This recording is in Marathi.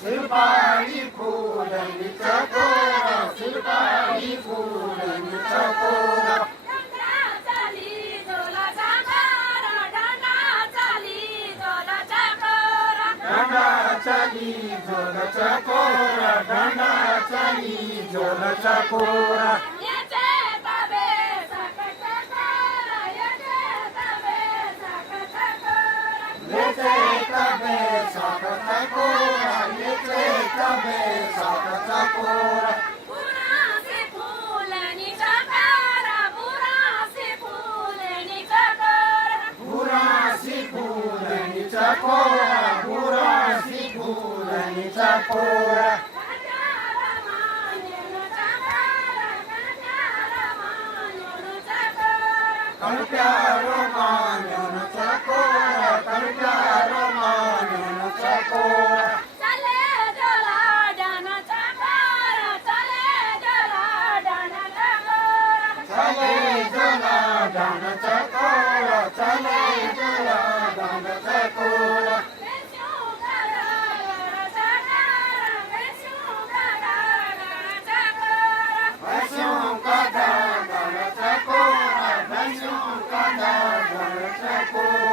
सिरपाळी फुलनी चकोरा सिरपाळी फुलनी चकोरा डांडा चाली जोला चकोरा डांडा चाली जोला चकोरा लेचे तबे साका चकोरा लेचे तबे साका चकोरा बुरासी फुलनी चकोरा बुरासी फुलनी चकोरा बुरासी फुलनी चकोरा बुरासी फुलनी चकोरा कणप्यारो मान्योन चकोरा कणप्यारो मान्योन चकोरा चले जला डाना चकोरा चले जला डाना चकोरा चले जला डान चकोरा चले जला डान चकोरा भैंसों का दाना चकोरा भैंसों का दाना चकोरा